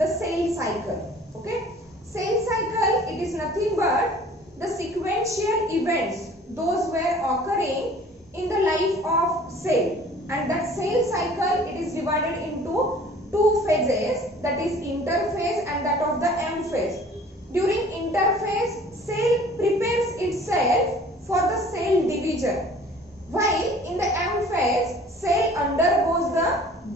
the cell cycle. Okay, cell cycle, it is nothing but the sequential events those were occurring in the life of cell, and that cell cycle, it is divided into two phases, that is interphase and that of the M phase. During interphase, cell prepares itself for the cell division, while in the M phase, cell undergoes the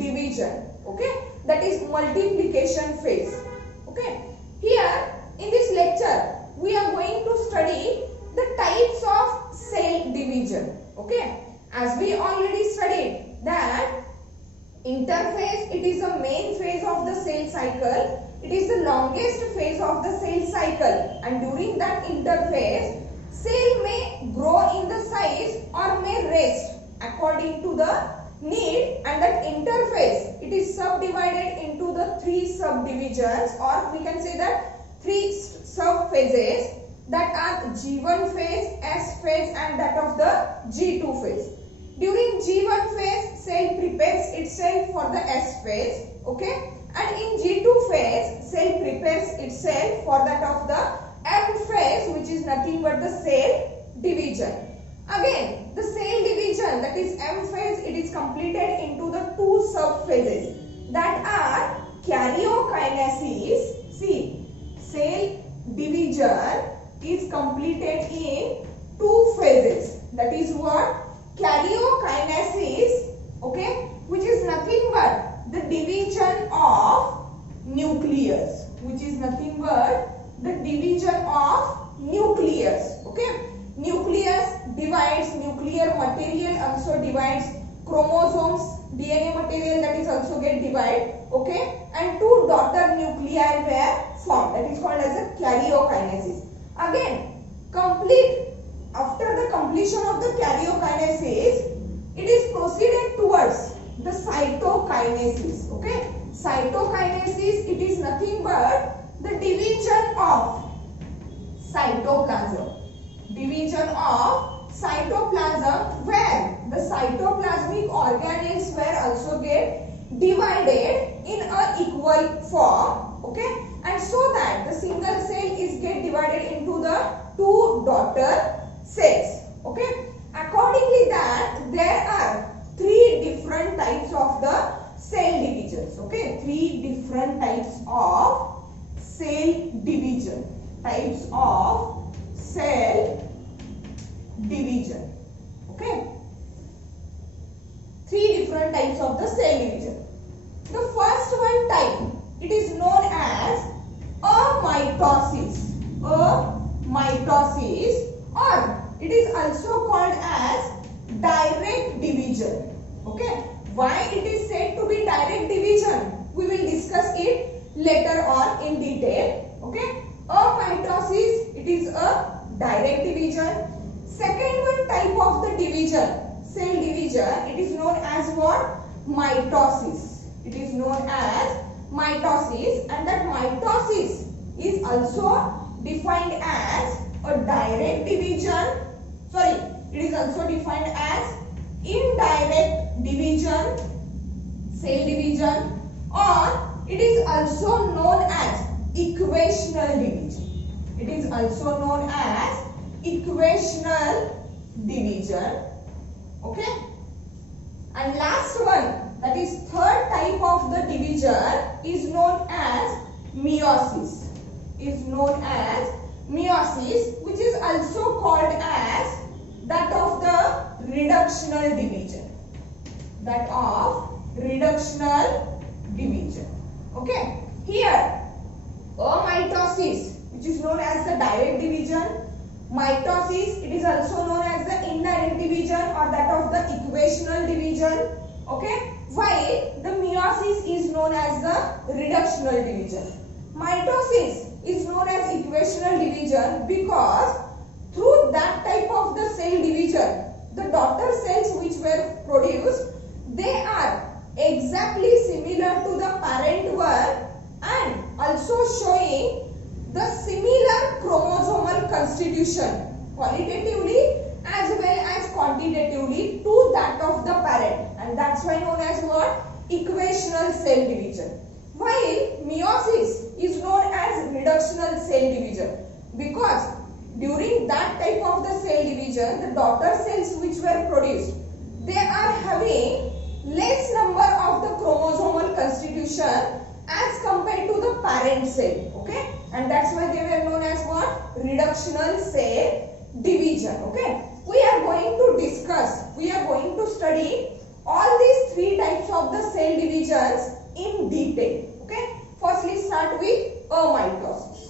division. Okay, that is multiplication phase. Okay, here in this lecture we are going to study the types of cell division. Okay, as we already studied that interphase, it is the main phase of the cell cycle. It is the longest phase of the cell cycle, and during that interphase, cell may grow in the size or may rest according to the need, and that interphase, it is subdivided into the three subdivisions, or we can say that three subphases, that are G1 phase, S phase and that of the G2 phase. During G1 phase, cell prepares itself for the S phase, okay, and in G2 phase, cell prepares itself for that of the M phase, which is nothing but the cell division. Again, the cell division, that is M phase, it is completed into the two subphases, that are karyokinesis. See, cell division is completed in two phases, that is what? Karyokinesis, okay, which is nothing but the division of nucleus, which is nothing but the division of nucleus. Okay, nucleus divides, nuclear material also divides, chromosomes, DNA material, that is also get divided. Okay, and two daughter nuclei were formed, that is called as a karyokinesis. Again, after the completion of the karyokinesis, it is proceeded towards the cytokinesis. Okay, cytokinesis, it is nothing but the division of cytoplasm. Division of cytoplasm, where the cytoplasmic organelles were also get divided in a equal form. Okay, and so that the single cell is get divided into the two daughter cells. Okay, accordingly that there are three different types of the cell divisions. Okay, three different types of cell division. Types of cell division. Okay, three different types of the cell division. The first one type, it is known as amitosis. Amitosis, or it is also called as direct division. Okay, why it is said to be direct division, we will discuss it later on in detail. Okay, amitosis, it is a direct division. Second one type of the division, cell division, it is known as what? Mitosis. It is known as mitosis, and that mitosis is also defined as a direct division. Sorry, it is also defined as indirect division, cell division, or it is also known as equational division. It is also known as equational division. Okay, and last one, that is third type of the division, is known as meiosis. Is known as meiosis, which is also called as that of the reductional division. That of reductional division. Okay, here amitosis, which is known as the direct division, mitosis, it is also known as the indirect division or that of the equational division. Okay, while the meiosis is known as the reductional division. Mitosis is known as equational division because through that type of the cell division, the daughter cells which were produced, they are exactly similar to the parent one and also showing the similar chromosomal constitution qualitatively as well as quantitatively to that of the parent, and that's why known as what? Equational cell division. while meiosis is known as reductional cell division, because during that type of the cell division, the daughter cells which were produced, they are having less number of the chromosomal constitution as compared to the parent cell. Okay, and that's why they were known as what? Reductional cell division. Okay, we are going to study all these three types of the cell divisions in detail. Okay, firstly start with amitosis.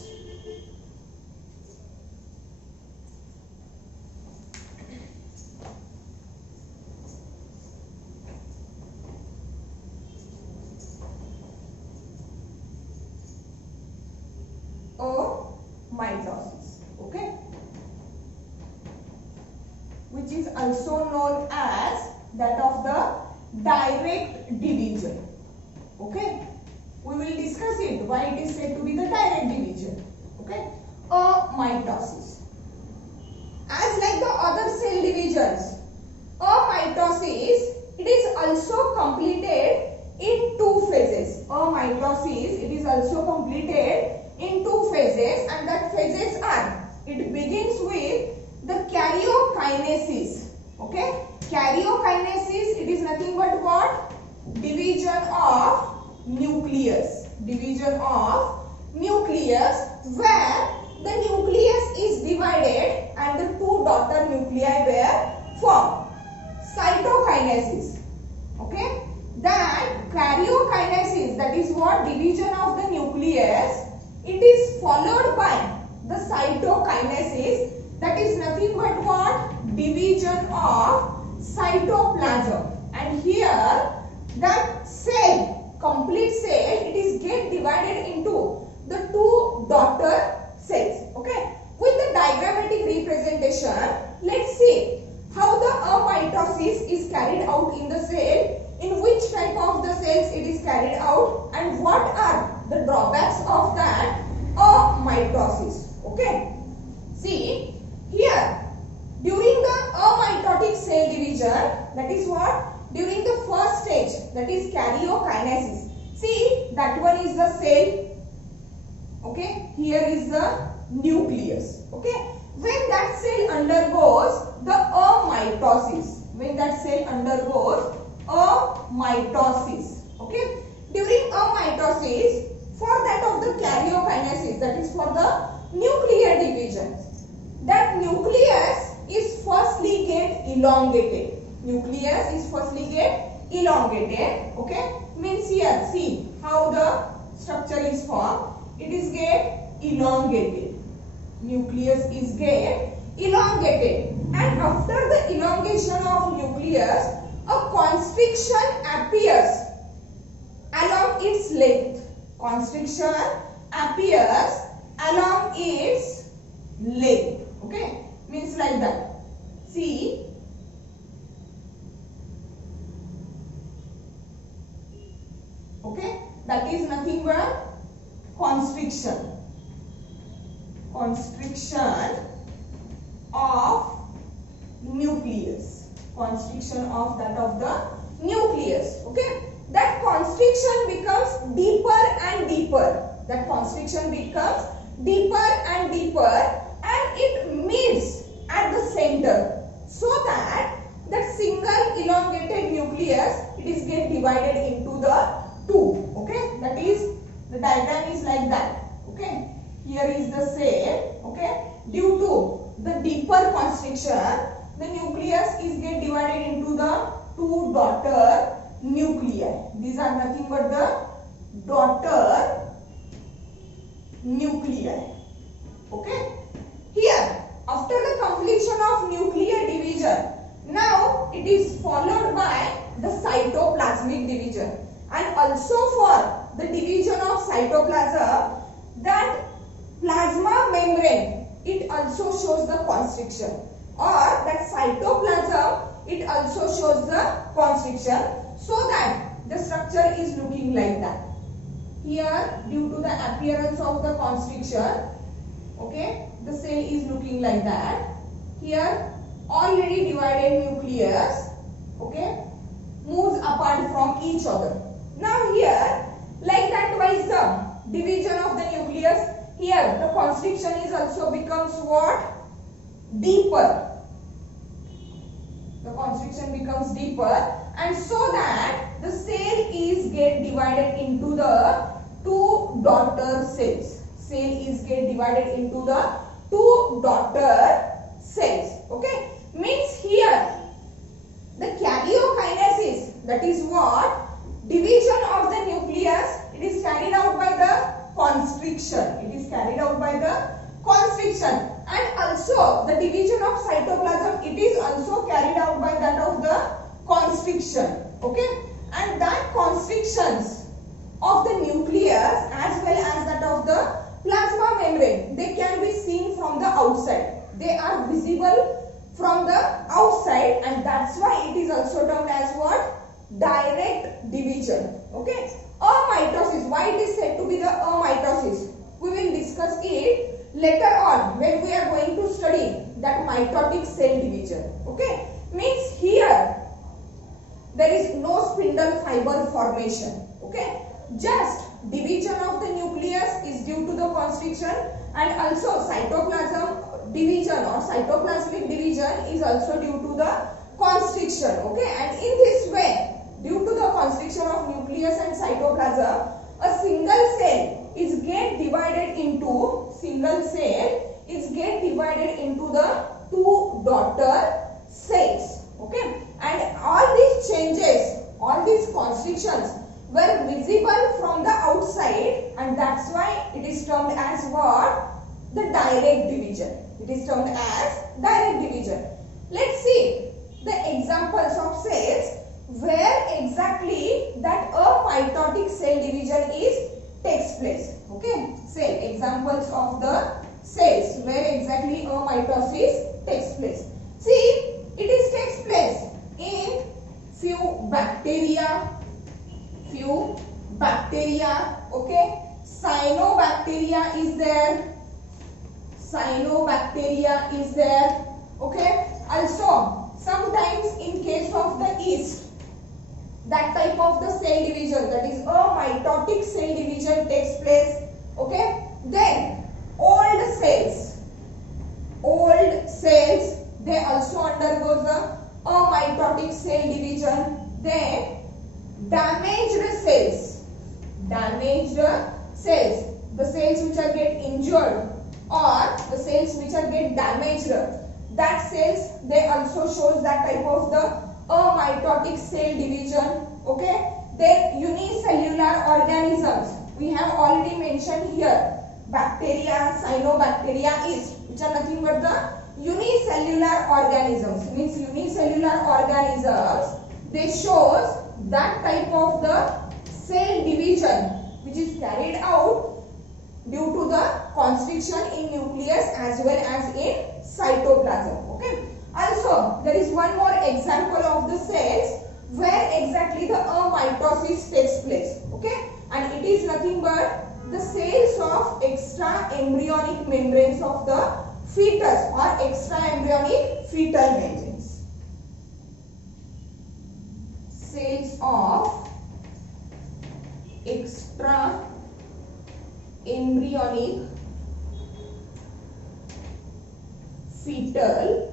Mitosis, okay, which is also known as that of the direct division. Okay, we will discuss it why it is said to be the direct division. Okay, mitosis, as like the other cell divisions, mitosis, it is also completed in two phases. Mitosis, it is also completed in two phases, and that phases are, it begins with the karyokinesis. Okay, karyokinesis, it is nothing but what? Division of nucleus. Division of nucleus, where the nucleus is divided and the two daughter nuclei were formed. Cytokinesis. Okay, that karyokinesis, that is what? Division of the nucleus, it is followed by the cytokinesis, that is nothing but what? Division of cytoplasm. And here that cell, complete cell, it is get divided into the two daughter cells. Okay, with the diagrammatic representation, let's see how the amitosis is carried out in the cell, in which type of the cells it is carried out, and what are the drawbacks of that amitosis. Okay, see here, during the amitotic cell division, that is what? During the first stage, that is karyokinesis. See, that one is the cell. Okay, here is the nucleus. Okay, when that cell undergoes the amitosis, when that cell undergoes amitosis, okay, during amitosis, for that of the karyokinesis, that is for the nuclear division, that nucleus is firstly get elongated. Nucleus is firstly get elongated. Okay, means here see how the structure is formed. It is get elongated. Nucleus is get elongated, and after the elongation of nucleus, a constriction appears along its length. Constriction appears along its length. Okay, means like that. See, okay, that is nothing but constriction. Constriction of nucleus. Constriction of that of the nucleus. Okay, that constriction becomes deeper and deeper. That constriction becomes deeper and deeper, and it meets at the center, so that that single elongated nucleus, it is get divided into the two. Okay, that is, the diagram is like that. Okay, here is the cell. Okay, due to the deeper constriction, the nucleus is get divided into the two daughter nuclei. These are nothing but the daughter nuclei. Okay, here after the completion of nuclear division, now it is followed by the cytoplasmic division, and also for the division of cytoplasm, that plasma membrane, it also shows the constriction, or that cytoplasm, it also shows the constriction, so that the structure is looking like that. Here, due to the appearance of the constriction, okay, the cell is looking like that. Here, already divided nucleus, okay, moves apart from each other. Now here, like that signifies the division of the nucleus. Here the constriction is also becomes what? Deeper. The constriction becomes deeper, and so that the cell is get divided into the two daughter cells. Cell is get divided into the two daughter cells. Okay, means here the karyokinesis, that is what? Division of the nucleus, it is carried out by the constriction. It is carried out by the constriction. And also the division of cytoplasm, it is also carried out by that of the constriction. Okay, and that constrictions of the nucleus as well as that of the plasma membrane, they can be seen from the outside. They are visible from the outside, and that's why it is also termed as what? Direct division. Okay, amitosis. Why it is said to be the amitosis? We will discuss it later on when we are going to study that mitotic cell division. Okay, means here there is no spindle fiber formation. Okay, just division of the nucleus is due to the constriction, and also cytoplasm division or cytoplasmic division is also due to the constriction. Okay, and in this way, due to the constriction of nucleus and cytoplasm, a single cell is get divided into the two daughter cells. Okay, and all these changes, all these constrictions were visible from the outside, and that's why it is termed as what? The direct division. It is termed as direct division. Let's see the examples of cells where exactly that amitotic cell division takes place. Okay, say examples of the cells where exactly amitosis takes place. See, it takes place in few bacteria. Okay, cyanobacteria is there. Okay, also sometimes in case of the yeast, that type of the cell division, that is amitotic cell division takes place. Okay, then old cells, they also undergo the amitotic cell division. Then damaged cells, the cells which are get injured or the cells which are get damaged, that cells, they also shows that type of the amitotic cell division. Okay, then unicellular organisms, we have already mentioned here, bacteria, cyanobacteria, yeast, which are nothing but the unicellular organisms. Means unicellular organisms, they shows that type of the cell division which is carried out due to the constriction in nucleus as well as in cytoplasm. Okay, also there is one more example of the cells where exactly the amitosis takes place. Okay, and it is nothing but the cells of extra embryonic membranes of the fetus or extra embryonic fetal membranes. Cells of extra embryonic fetal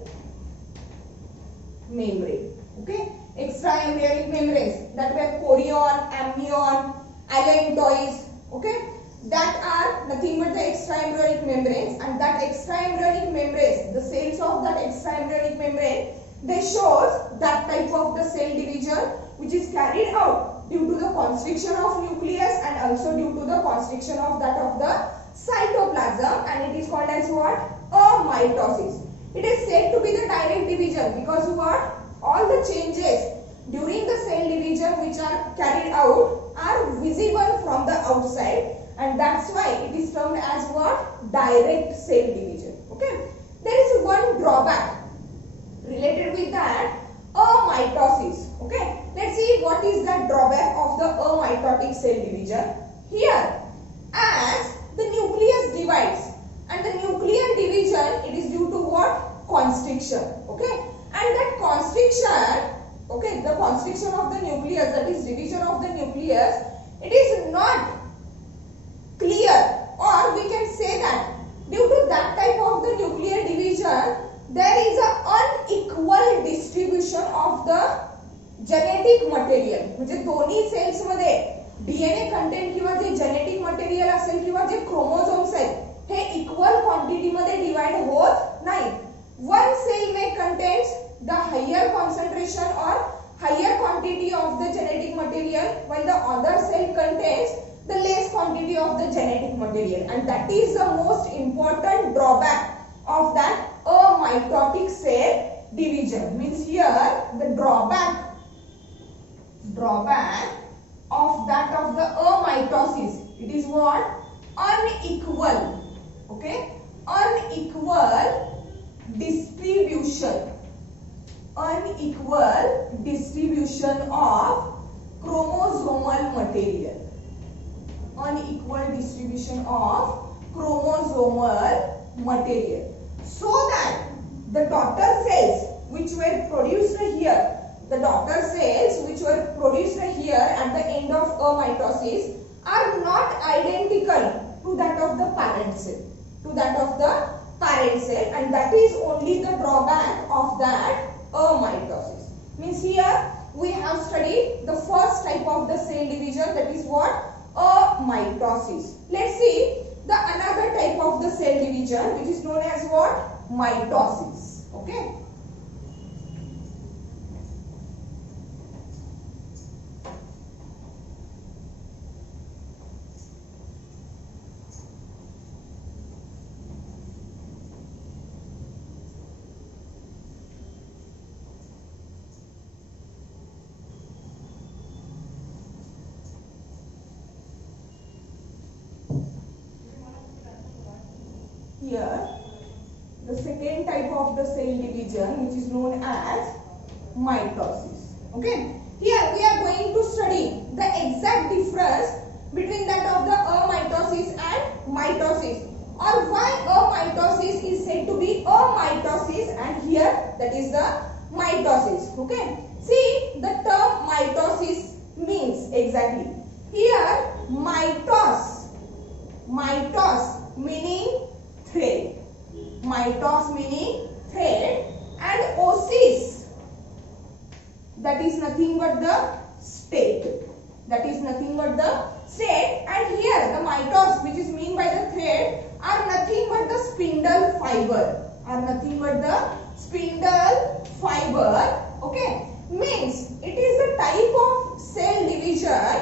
membrane. Okay, extra embryonic membranes, that were chorion, amnion, allantois. Okay, that are nothing but the extra embryonic membranes, and that extra embryonic membranes, the cells of that extra embryonic membrane, they shows that type of the cell division which is carried out due to the constriction of nucleus and also due to the constriction of that of the cytoplasm, and it is called as what? Amitosis. It is said to be the direct division because what? All the changes during the cell division which are carried out are visible from the outside, and that's why it is termed as what? Direct cell division. Okay. There is one drawback related with that, amitosis. Okay. Let's see what is the drawback of the amitotic cell division. Here, as the nucleus divides, and the nuclear division, it is due to what? Constriction. Okay, and that constriction, okay, the constriction of the nucleus, that is division of the nucleus, it is not म्हणजे दोन्ही sales मध्ये DNA content किंवा जे genetic material असेल किंवा जे chromosomes आहेत हे equal quantity मध्ये डिवाइड होत नाही. One cell may contains the higher concentration और higher quantity of the genetic material while the other cell contains the less quantity of the genetic material, and that is the most important drawback of that amitotic cell division. Means here the drawback of that of the amitosis, it is what? Unequal. Okay, unequal distribution of chromosomal material. Unequal distribution of chromosomal material, so that the daughter cells which were produced here, the daughter cells which were produced here at the end of amitosis are not identical to that of the parent cell, and that is only the drawback of that amitosis. Means here we have studied the first type of the cell division, that is what? Amitosis. Let's see the another type of the cell division, which is known as what? Mitosis. Okay. Here the second type of the cell division, which is known as mitosis. Okay, here we are going to study the exact difference between that of the amitosis and mitosis, or why amitosis is said to be amitosis and here that is the mitosis. Okay, see the term mitosis means exactly here mitos meaning thread, and osis, that is nothing but the state, and here the mitos, which is mean by the thread, are nothing but the spindle fiber, okay. Means it is the type of cell division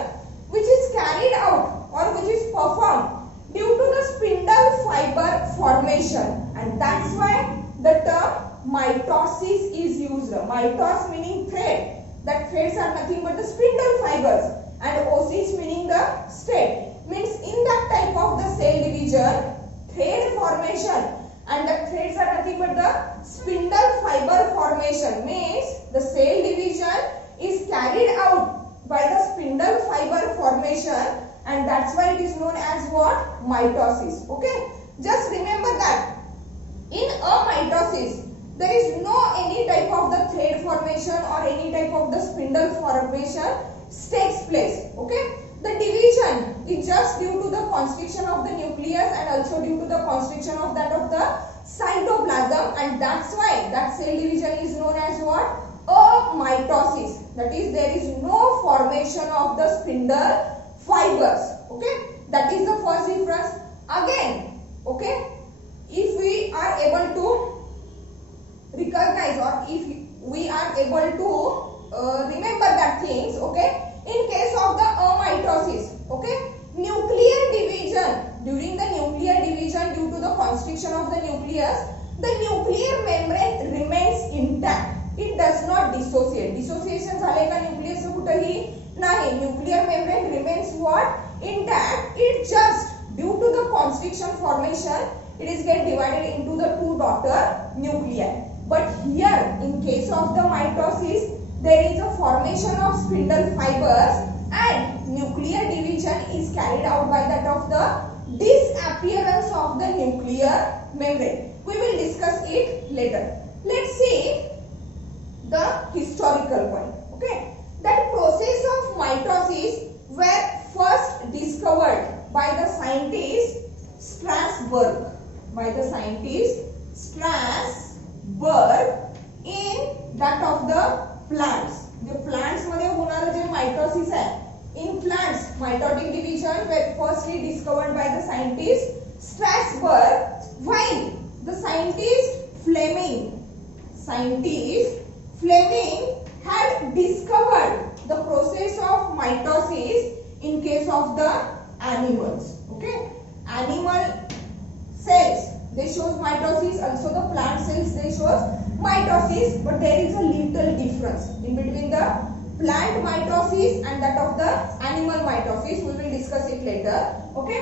which is carried out or which is performed due to the spindle fiber formation, and that's why the term mitosis is used. Mitos meaning thread, that threads are nothing but the spindle fibers, and osis meaning the state. Means in that type of the cell division, thread formation and the threads are nothing but the spindle fiber formation. Means the cell division is carried out by the spindle fiber formation, and that's why it is known as what? Mitosis. Okay, just remember that in amitosis there is no any type of the thread formation or any type of the spindle formation takes place. Okay, the division is just due to the constriction of the nucleus and also due to the constriction of that of the cytoplasm, and that's why that cell division is known as what? Amitosis. That is, there is no formation of the spindle fibers. Okay, that is the first difference. Again, okay, if we are able to recognize or if we are able to remember that things, okay, in case of the amitosis, okay, nuclear division, during the nuclear division due to the constriction of the nucleus, the nuclear membrane remains intact. It does not dissociate. Dissociation झाले का nucleus से कुठेही नाही. Nuclear membrane remains what? Intact. It just due to the constriction formation, it is get divided into the two daughter nuclei. But here in case of the mitosis, there is a formation of spindle fibers and nuclear division is carried out by that of the disappearance of the nuclear membrane. We will discuss it later. Let's see the historical point. Okay, that process of mitosis were first discovered by the scientist Strasberg. In that of the plants. J plants मध्ये होणारं जे mitosis आहे, in plants mitotic division were firstly discovered by the scientist Strasberg, while the scientist Fleming had discovered the process of mitosis in case of the animals. Okay, animal cells they shows mitosis, also the plant cells they shows mitosis, but there is a little difference in between the plant mitosis and that of the animal mitosis. We will discuss it later. Okay,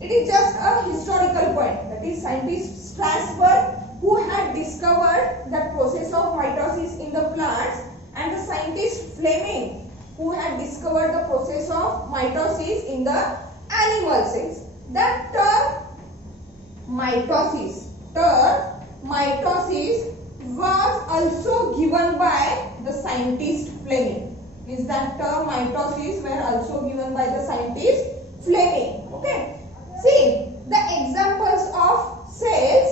it is just a historical point, that is scientist Strasberg who had discovered that process of mitosis in the plants, and the scientist Fleming who had discovered the process of mitosis in the animal cells. That term mitosis was also given by the scientist Fleming. Is that term mitosis were also given by the scientist Fleming. Okay, see the examples of cells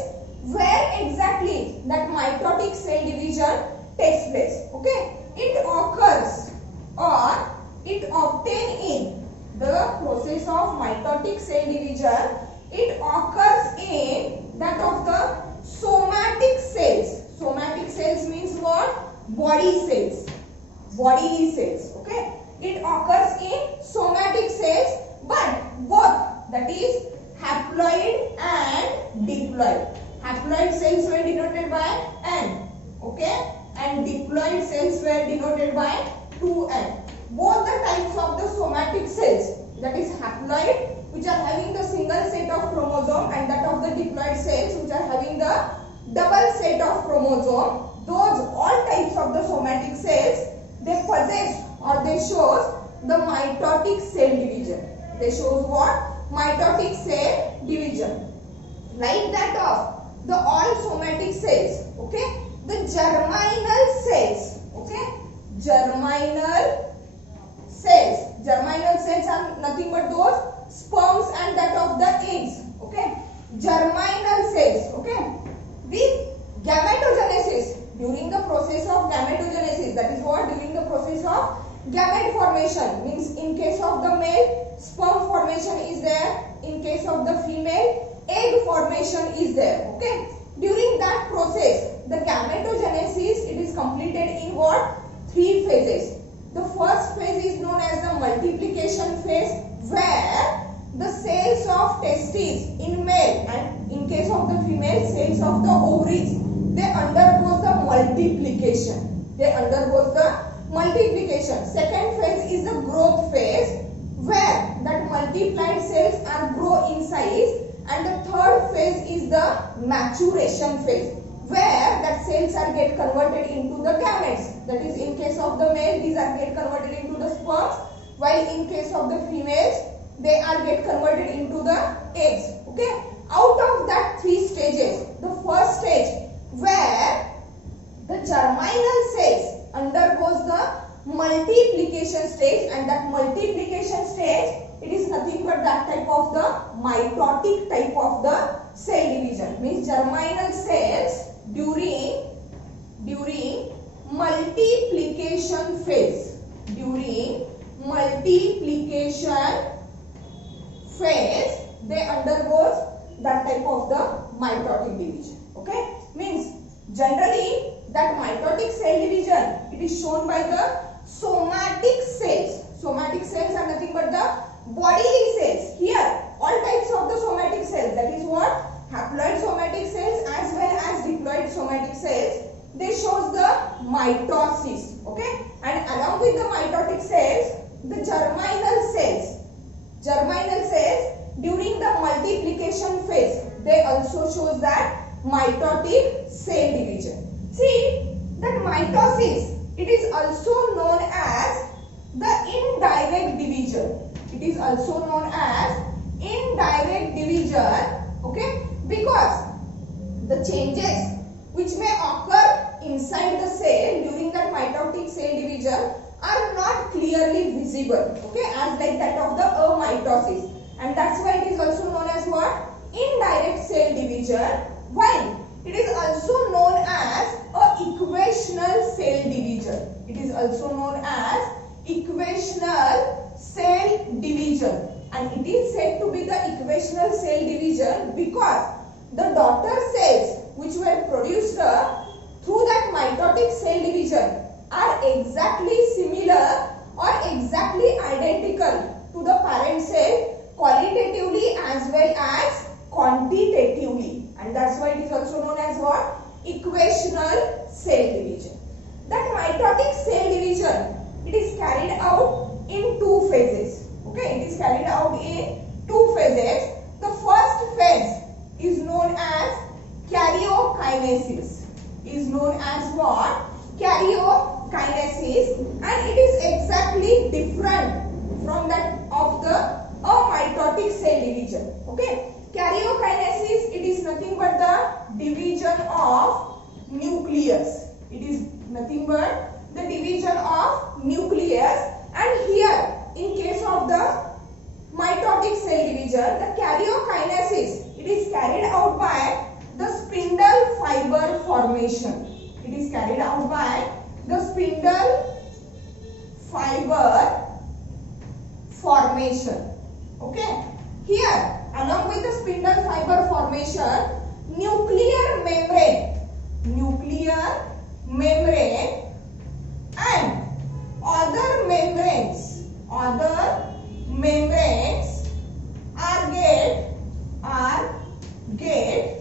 where exactly that mitotic cell division takes place. Okay, it occurs or it obtains in the process of mitotic cell division. It occurs in that of the somatic cells. Somatic cells means what? Body cells, bodily cells. Okay, it occurs in somatic cells, but both, that is haploid and diploid. Haploid cells were denoted by N, okay, and diploid cells were denoted by 2N. Both the types of the somatic cells, that is haploid, which are having the single set of chromosome, and that of the diploid cells which are having the double set of chromosome, those all types of the somatic cells, they possess or they shows the mitotic cell division. They shows what? Mitotic cell division. Like that of the all somatic cells, okay, the germinal cells, okay, germinal cells are nothing but those sperms and that of the eggs. Okay, germinal cells. Okay, with gametogenesis, during the process of gametogenesis, that is what, during the process of gamete formation, means in case of the male sperm formation is there, in case of the female egg formation is there. Okay, during that process the gametogenesis, it is completed in what? 3 phases. The first phase is known as the multiplication phase, where the cells of testes in male and in case of the female cells of the ovaries, they undergo the multiplication. Second phase is the growth phase, where that multiplied cells are grow in size, and the third phase is the maturation phase, where that cells are get converted into the gametes. That is, in case of the male, these are get converted into the sperms, while in case of the females, they are get converted into the eggs. Okay, out of that 3 stages, the first stage where the germinal cells undergoes the multiplication stage, and that multiplication stage, it is nothing but that type of the mitotic type of the cell division, means germinal cells during multiplication phase, they undergoes that type of the mitotic division. Okay, means generally that mitotic cell division, it is shown by the somatic cells. Somatic cells are nothing but the bodily cells. Here all types of the somatic cells, that is what, haploid somatic cells as well as diploid somatic cells, they shows the mitosis. Okay, and along with the mitotic cells, the germinal cells during the multiplication phase, they also shows that mitotic cell division. See that mitosis, it is also known as the indirect division. Okay, because the changes which may occur inside the cell during that mitotic cell division are not clearly visible. Okay, as like that of the amitosis, and that's why it is also known as what? Indirect cell division, while it is also known as a equational cell division. It It is also known as equational cell division, and it is said to be the equational cell division because the daughter cells which were produced through that mitotic cell division are exactly similar or exactly identical to the parent cell qualitatively as well as quantitatively, and that's why it is also known as what? Equational cell division. That mitotic cell division, it is carried out in two phases. Okay, it is carried out in two phases. The first phase is known as karyokinesis. Is known as what? Karyokinesis, and it is exactly different from that of the mitotic cell division. Okay, karyokinesis, it is nothing but the division of nucleus. It is nothing but the division of nucleus, and here in case of the mitotic cell division, the karyokinesis, it is carried out by the spindle fiber formation. It is carried out by the spindle fiber formation. Okay, here along with the spindle fiber formation, nuclear membrane and other membranes get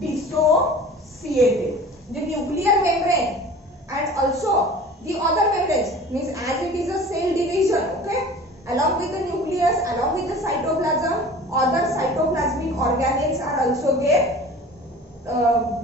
dissociated. The nuclear membrane and also the other membranes, means as it is a cell division, okay, along with the nucleus, along with the cytoplasm, other cytoplasmic organelles are also get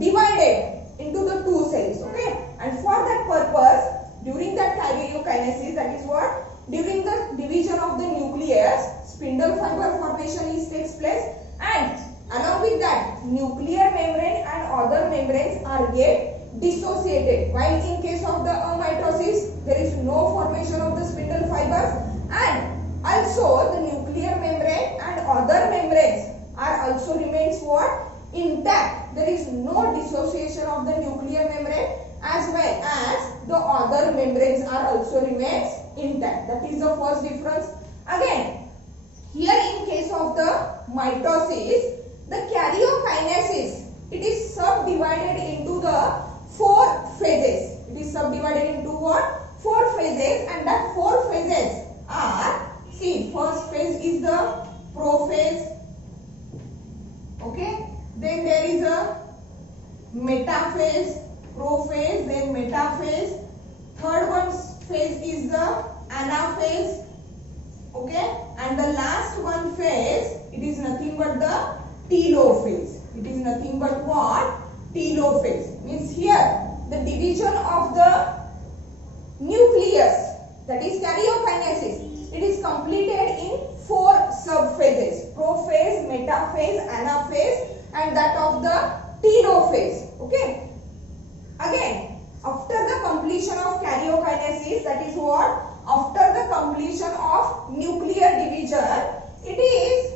divided into the two cells. Okay, and for that purpose, during that karyokinesis, that is what, during the division of the nucleus, spindle fiber formation takes place, and along with that, nuclear membrane and other membranes are get dissociated. While in case of the mitosis, there is no formation of the spindle fibers, and also the nuclear membrane and other membranes are also remains what? Intact. There is no dissociation of the nuclear membrane, as well as the other membranes are also remains intact. That is the first difference. Again, here in case of the mitosis, the karyokinesis, it is subdivided into the 4 phases. It is subdivided into what? 4 phases, and that 4 phases are, see, first phase is the prophase. Okay, then there is a metaphase, prophase, then metaphase. Third one phase is the anaphase. Okay, and the last one phase, it is nothing but the telophase. It is nothing but what? Telophase. Means here the division of the nucleus, that is karyokinesis, it is completed in 4 subphases: prophase, metaphase, anaphase, and that of the telophase. Okay. Again, after the completion of karyokinesis, that is what? After the completion of nuclear division, it is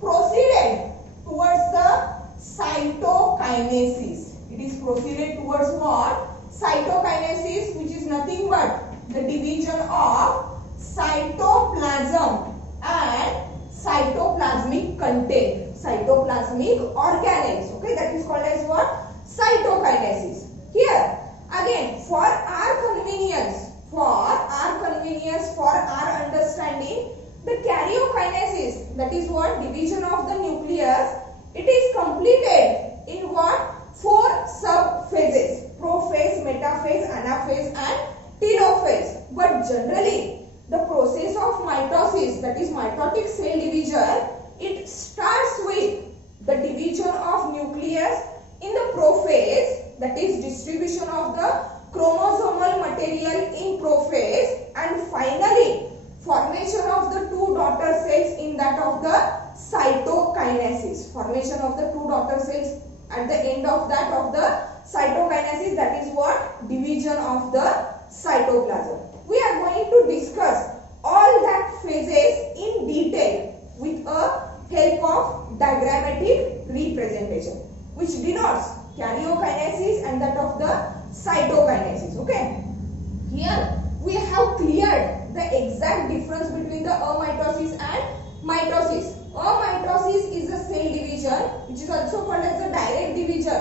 proceeded towards the cytokinesis. It is proceeded towards what? Cytokinesis, which is nothing but the division of cytoplasm and cytoplasmic content, cytoplasmic organelles. Okay, that is called as what? Cytokinesis. Here again, for our convenience, for our understanding, the karyokinesis, that is what? Division of the nucleus, it is completed in what? 4 sub-phases: prophase, metaphase, anaphase, and telophase. But generally, the process of mitosis, that is mitotic cell division, it starts with the division of nucleus in the prophase, that is distribution of the chromosomal material in prophase, and finally formation of the 2 daughter cells in that of the cytokinesis. Formation of the 2 daughter cells at the end of that of the cytokinesis, that is what? Division of the cytoplasm. We are going to discuss all that phases in detail with a help of diagrammatic representation, which denotes karyokinesis and that of the Mitosis. Mitosis is a cell division which is also called as the direct division,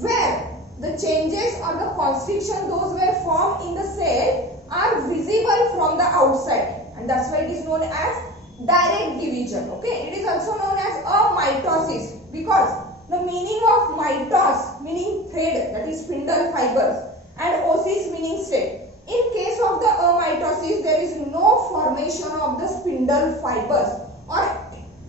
where the changes or the constriction those were formed in the cell are visible from the outside, and that's why it is known as direct division. Okay, it is also known as a mitosis because the meaning of mitos meaning thread, that is spindle fibers, and osis meaning stem. In case of the amitosis, there is no formation of the spindle fibers or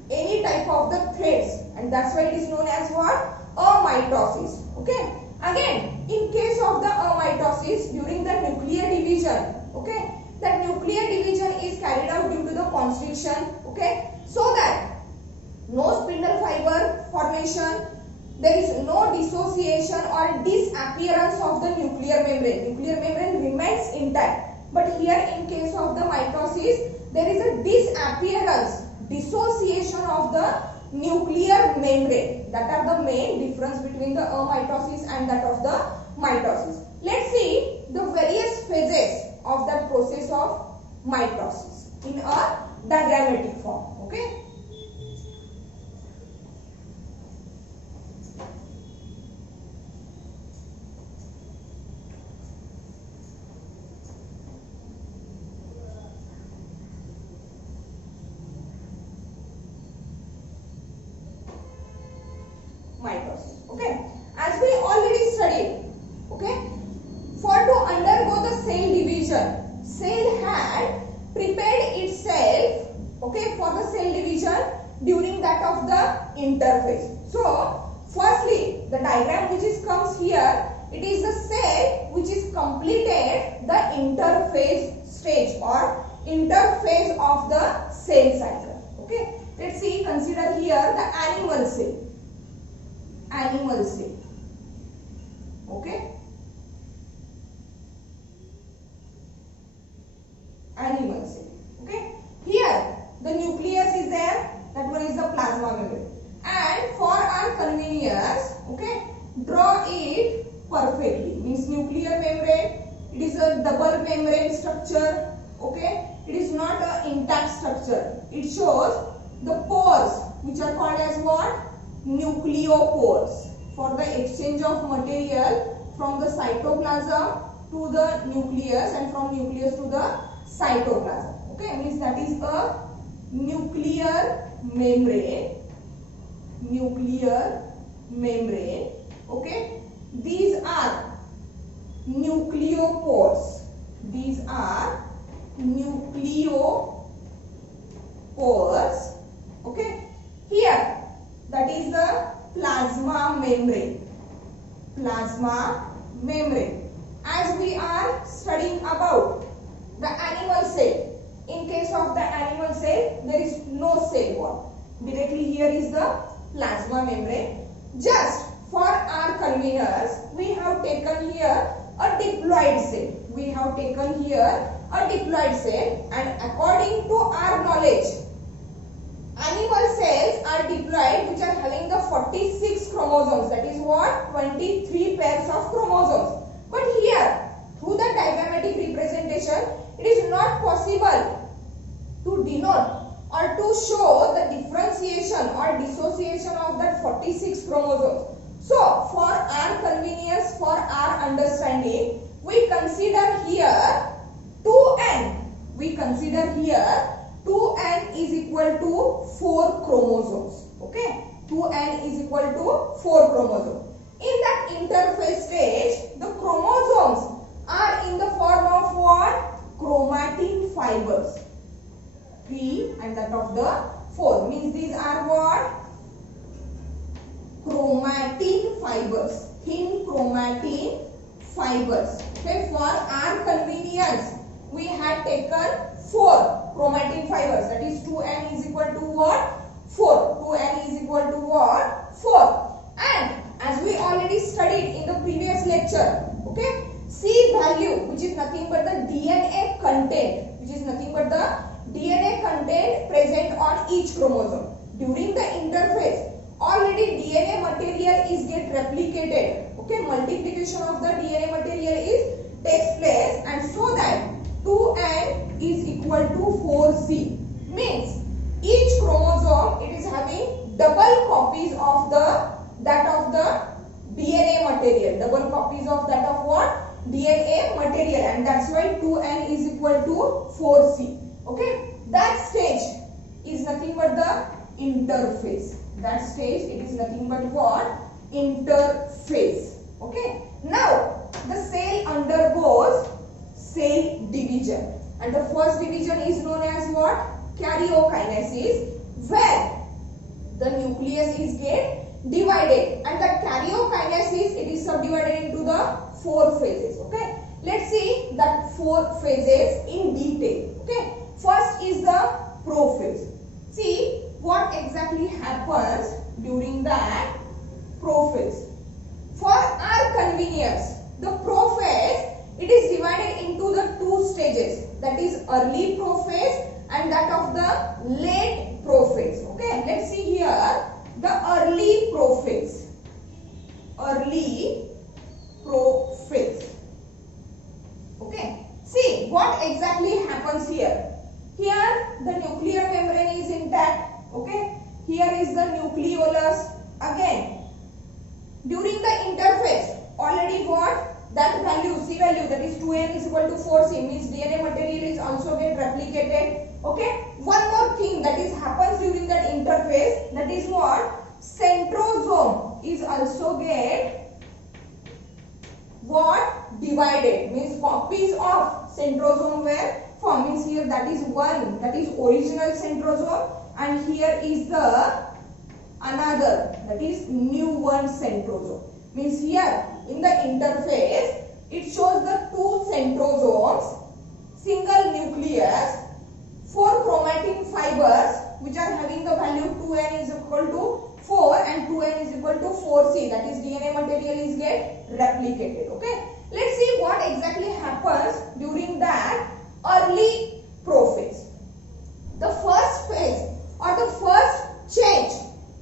any type of the threads, and that's why it is known as what? Amitosis. Okay. Again, in case of the amitosis, during the nuclear division, okay, that nuclear division is carried out due to the constriction, okay, so that no spindle fiber formation, there is no dissociation or disappearance of the nuclear membrane. Nuclear membrane remains intact, but here in case of the mitosis, there is a disappearance, dissociation of the nuclear membrane. That are the main difference between the amitosis and that of the mitosis. Let's see the various phases of that process of mitosis in a diagrammatic form. Okay. Mitosis. Okay, as we already studied, okay, for to undergo the cell division, cell had prepared itself, okay, for the cell division during that of the interphase. So firstly, the diagram which is comes here, it is the cell which is completed the interphase stage or interphase of the cell cycle. Okay, let's see, consider here the animal cell. Animal cell. Okay, animal cell. Okay, here the nucleus is there, that one is the plasma membrane, and for our convenience, okay, draw it perfectly. Means nuclear membrane, it is a double membrane structure. Okay, it is not an intact structure. It shows the pores which are called as what? Nucleopores, for the exchange of material from the cytoplasm to the nucleus and from nucleus to the cytoplasm. Okay, means that is a nuclear membrane. Nuclear membrane. Okay, these are nucleopores. These are nucleopores. Okay, here that is the plasma membrane. Plasma membrane. As we are studying about the animal cell, in case of the animal cell, there is no cell wall. Directly here is the plasma membrane. Just for our convenience, we have taken here a diploid cell. We have taken here a diploid cell, and according to our knowledge, animal cells are diploid, which are having the 46 chromosomes. That is what? 23 pairs of chromosomes. But here, through the diagrammatic representation, it is not possible to denote or to show the differentiation or dissociation of that 46 chromosomes. So, for our convenience, for our understanding, we consider here 2n. We consider here 2n is equal to 4 chromosomes. Okay, 2n is equal to 4 chromosomes. In that interphase stage, the chromosomes are in the form of what? Chromatin fibers. 3 and that of the 4 means these are what? Chromatin fibers. Thin chromatin fibers. Okay, for our convenience, we had taken 4 chromatin fibers, that is 2n is equal to what? 4. 2n is equal to what? 4. And as we already studied in the previous lecture, okay, C value, which is nothing but the DNA content, which is nothing but the DNA content present on each chromosome. During the interphase, already DNA material is get replicated. Okay, multiplication of the DNA material is takes place, and so that 2n is equal to 4c means each chromosome double copies of that of the DNA material. Double copies of that of what? DNA material, and that's why 2n is equal to 4c. Okay, that stage is nothing but the interphase. That stage, it is nothing but what? Interphase. Okay, now the cell undergoes cell division, and the first division is known as what? Karyokinesis, where the nucleus is get divided, and the karyokinesis, it is subdivided into the 4 phases. Okay, let's see that 4 phases in detail. Okay, first is the prophase. See what exactly happens during that prophase. For our convenience, the prophase, it is divided into the 2 stages, that is early prophase and that of the late prophase. Okay, let's see here the early prophase. Early prophase. Okay, see what exactly happens here. Here the nuclear membrane is intact. Okay, here is the nucleolus. Again, during the interphase, already what? That value, C value, that is 2n is equal to 4c, means DNA material is also get replicated. Okay, one more thing that is happens during that interphase, that is what? Centrosome is also get what? Divided, means copies of centrosome were formed. Means here that is one, that is original centrosome, and here is the another, that is new one centrosome. Means here in the interphase, it shows the 2 centrosomes, single nucleus, 4 chromatin fibers which are having the value 2n is equal to 4 and 2n is equal to 4c, that is DNA material is get replicated. Okay, let's see what exactly happens during that early prophase. The first phase or the first change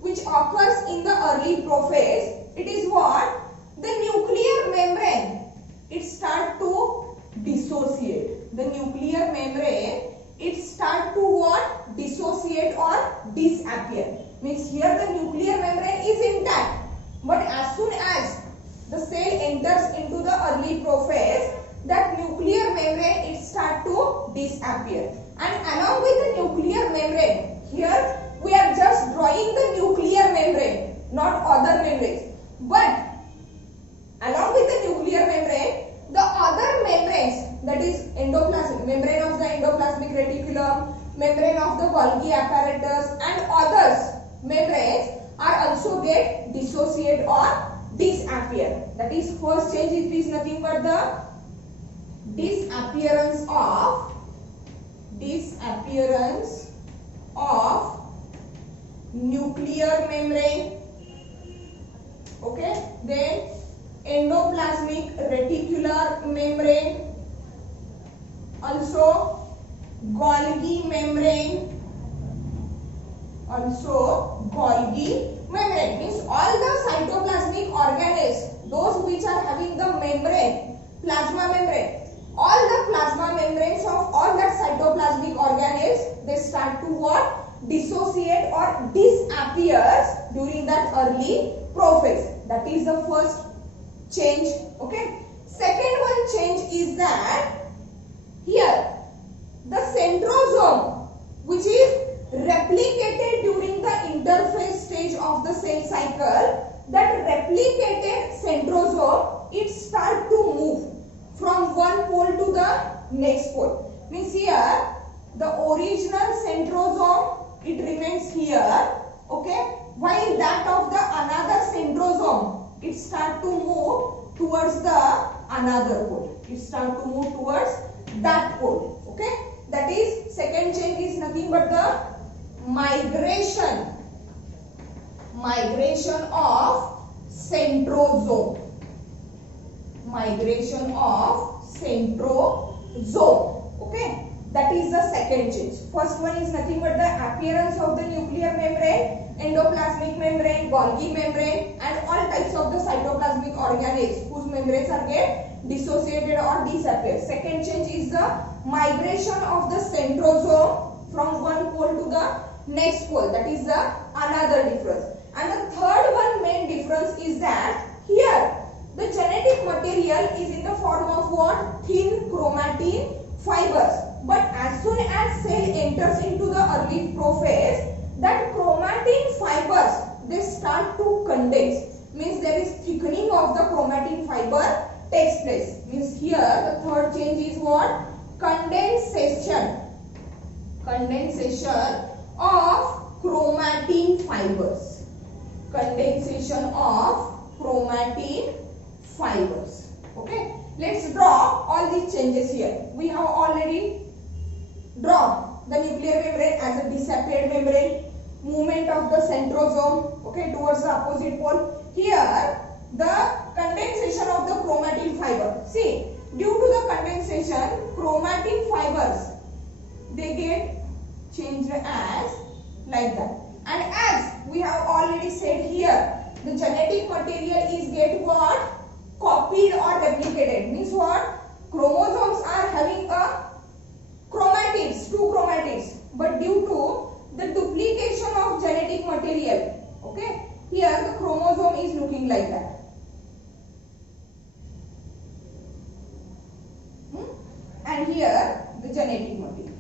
which occurs in the early prophase, it is what? The nuclear membrane, it start to dissociate. The nuclear membrane, it start to what? Dissociate or disappear. Means here the nuclear membrane is intact, but as soon as the cell enters into the early prophase, that nuclear membrane, it start to disappear. And along with the nuclear membrane, here we are just drawing the nuclear membrane, not other membranes. But along with the nuclear membrane, the other membranes, that is endoplasmic, membrane of the endoplasmic reticulum, membrane of the Golgi apparatus, and others membranes are also get dissociate or disappear. That is first change, it is nothing but the disappearance of nuclear membrane. Okay, then endoplasmic reticular membrane, also Golgi membrane, means all the cytoplasmic organelles, those which are having the membrane, plasma membrane, all the plasma membranes of all that cytoplasmic organelles, they start to what? Dissociate or disappears during that early prophase. That is the first change. Okay, second one change is that here the centrosome, which is replicated during the interphase stage of the cell cycle, that replicated centrosome, it start to move from one pole to the next pole. Means here the original centrosome, it remains here. Okay, while that of the another centrosome, it start to move towards the another pole. It start to move towards that pole. Okay, that is second change is nothing but the migration of centrosome. Okay, that is the second change. First one is nothing but the appearance of the nuclear membrane, endoplasmic membrane, Golgi membrane, and all types of the cytoplasmic organelles whose membranes are get dissociated or disappear. Second change is the migration of the centrosome from one pole to the next pole. That is the another difference. And the third one main difference is that here the genetic material is in the form of what? Thin chromatin fibers. But as soon as cell enters into the early prophase, that chromatin fibers, they start to condense. Means there is thickening of the chromatin fiber takes place. Means here the third change is what? Condensation. Condensation of chromatin fibers. Condensation of chromatin fibers. Okay. Let's draw all these changes here. We have already drawn the nuclear membrane as a disappeared membrane. Movement of the centrosome, okay, towards the opposite pole. Here the condensation of the chromatin fiber. See, due to the condensation, chromatin fibers, they get changed as like that. And as we have already said here, the genetic material is get what? Copied or replicated. Means what? Chromosomes are having a chromatids, 2 chromatids. But due to the duplication of genetic material, okay, here the chromosome is looking like that. And here the genetic material.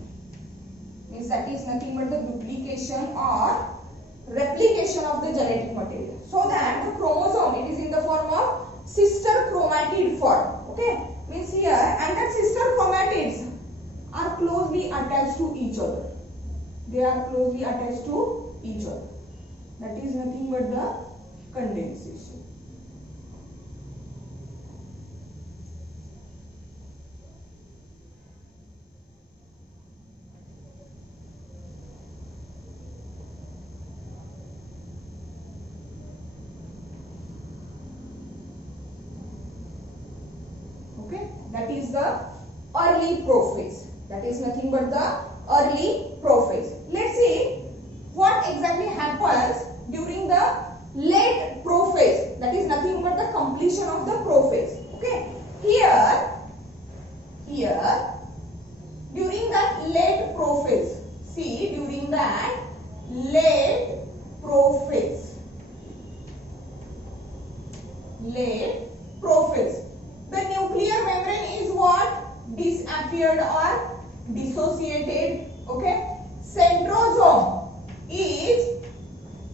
Means that is nothing but the duplication or replication of the genetic material. So that the chromosome, it is in the form of sister chromatid form. Okay. Means here, and that sister chromatids are closely attached to each other. They are closely attached to each other. That is nothing but the condensation. Okay, that is the early prophase. That is nothing but the early prophase. Let's see what exactly happens during the late prophase. That is nothing but the completion of the prophase. Okay. Here, during that late prophase. See, during that late prophase. The nuclear membrane is what? Disappeared or dissociated. Okay. Centrosome is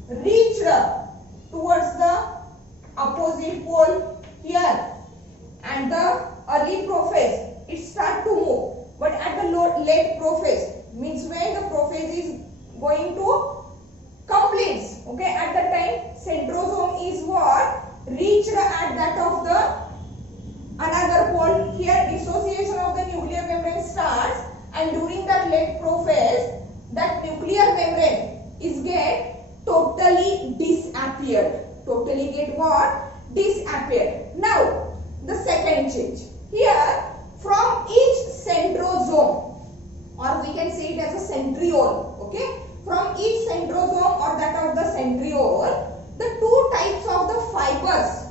reached towards the opposite pole here, and the early prophase, it start to move. But at the late prophase, means when the prophase is going to complete, okay, at that time centrosome is what? Reached at that of the another pole. Here dissociation of the nuclear membrane starts, and during that late prophase, that nuclear membrane is get totally disappeared. Totally get what? Disappeared. Now the second change. Here from each centrosome, or we can say it as a centriole. Okay. From each centrosome or that of the centriole, the 2 types of the fibers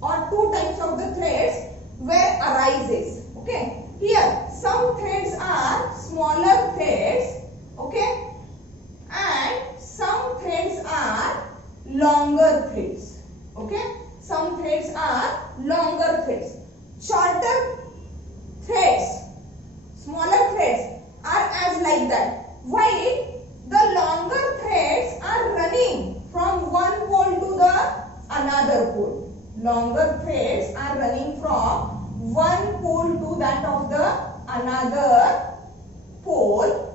or 2 types of the threads where arises. Okay. Here some threads are smaller threads. Okay. And some threads are longer threads. Okay. Some threads are longer threads. Shorter threads, smaller threads are as like that. While the longer threads are running from one pole to the another pole. Longer threads are running from one pole to that of the another pole.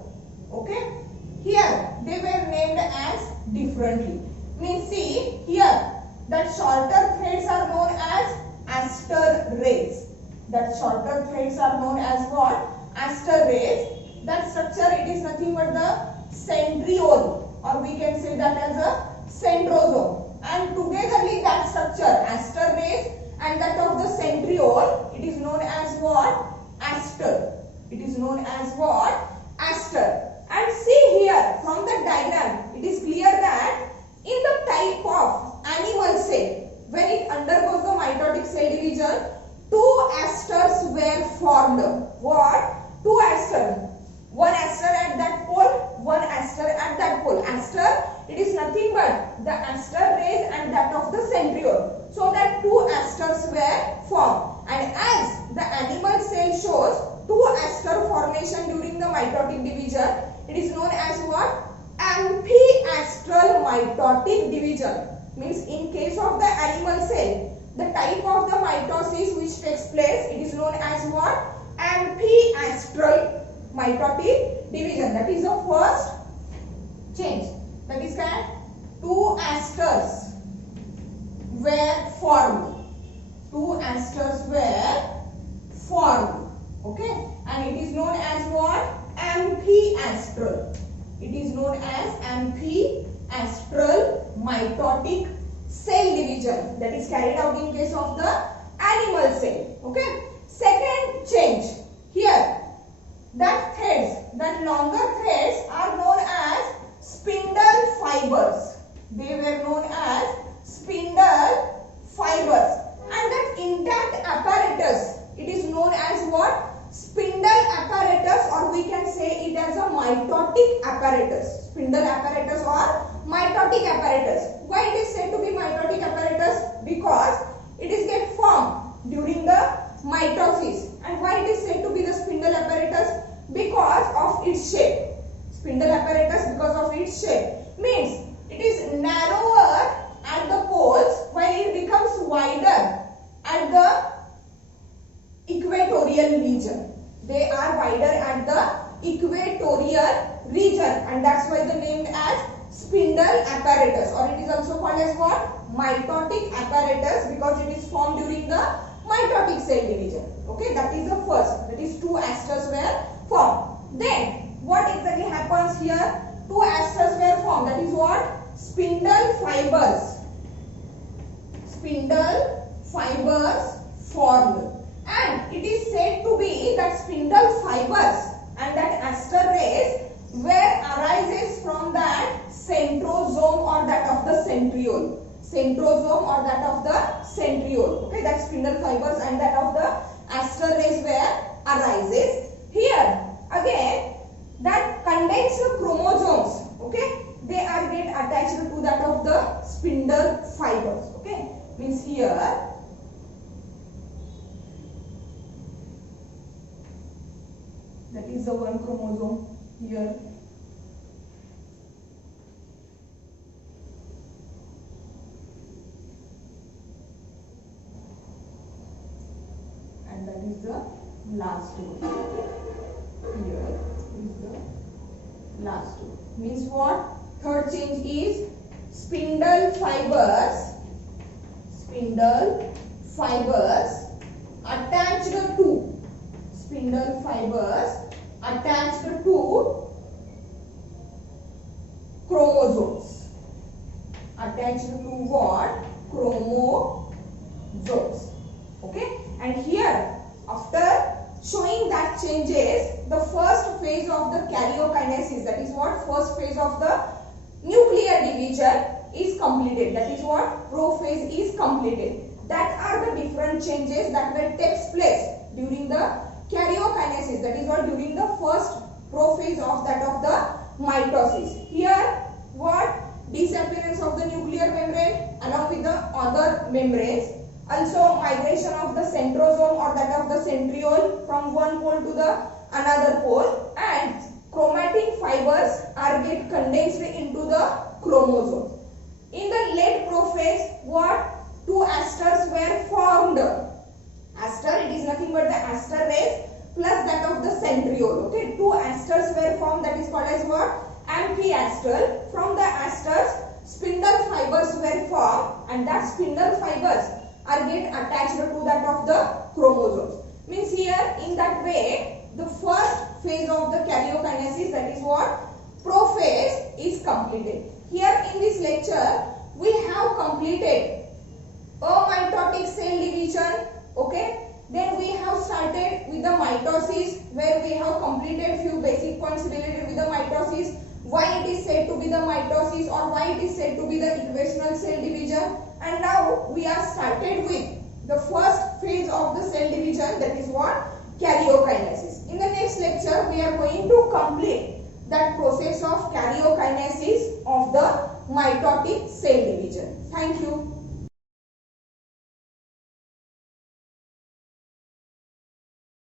Okay. Here they were named as differently. Means see here that shorter threads are known as aster rays. That shorter threads are known as what? Aster rays. That structure, it is nothing but the centriole, or we can say that as a centrosome. And togetherly that structure, aster rays and that of the centriole, it is known as what? Aster. It is known as what? Aster. And see here from the diagram, it is clear that in the type of animal cell, when it undergoes the mitotic cell division, 2 asters were formed. What? 2 asters. One aster at that pole, one aster at that pole. aster, it is nothing but the aster rays and that of the centriole. So that two asters were formed, and as the animal cell shows two aster formation during the mitotic division, it is known as what? Amphiastral mitotic division. Means in case of the animal cell, the type of the mitosis which takes place, it is known as what? Amphiastral mitotic division. That is the first change. That is that two asters were formed. Two asters were formed. Okay, and it is known as what? Amphiastral. It is known as amphiastral mitotic cell division that is carried out in case of the animal cell. Okay. Second change here, that threads, that longer threads are known as spindle fibers. They were known as spindle fibers, and that intact apparatus, it is known as what? Spindle apparatus, or we can say it as a mitotic apparatus. Spindle apparatus or mitotic apparatus. Why it is said to be mitotic apparatus? Because it is get formed during the mitosis. And why it is said to be the spindle apparatus? Because of its shape. Spindle apparatus because of its shape. Means it is narrower at the poles while it becomes wider at the equatorial region. They are wider at the equatorial region, and that's why they named as spindle apparatus, or it is also called as what? Mitotic apparatus, because it is formed during the mitotic cell division. Okay, that is the first. That is two asters were formed. Then what exactly happens here? Two asters were formed. That is what? Spindle fibers. Spindle fibers formed. And it is said to be that spindle fibers and that aster rays where arises from that centrosome or that of the centriole. Centrosome or that of the centriole. Okay, that spindle fibers and that of the aster rays where arises. Here again, that condensed chromosomes, okay, they are get attached to that of the spindle fibers. Okay, means here that is the one chromosome here. And that is the last one. Here is the last one. Means what? Third change is spindle fibers. Spindle fibers attached to. Spindle fibers attached to chromosomes. Attached to what? Chromosomes. Okay, and here after showing that changes, the first phase of the karyokinesis, that is what? First phase of the nuclear division is completed. That is what? Prophase is completed. That are the different changes that will take place during the karyokinesis, that is what? During the first prophase of that of the mitosis. Here what? Disappearance of the nuclear membrane along with the other membranes. Also migration of the centrosome or that of the centriole from one pole to the another pole, and chromatin fibers are get condensed into the chromosome. In the late prophase, what? Two asters were formed. Aster, it is nothing but the aster rays plus that of the centriole. Okay, two asters were formed, that is called as what? Amphiastral. From the asters, spindle fibers were formed, and that spindle fibers are get attached to that of the chromosomes. Means here in that way, the first phase of the karyokinesis, that is what? Prophase is completed. Here in this lecture, we have completed amitotic cell division. Okay, then we have started with the mitosis, where we have completed few basic points related with the mitosis, why it is said to be the mitosis or why it is said to be the equational cell division. And now we are started with the first phase of the cell division, that is what? Karyokinesis. In the next lecture, we are going to complete that process of karyokinesis of the mitotic cell division. Thank you.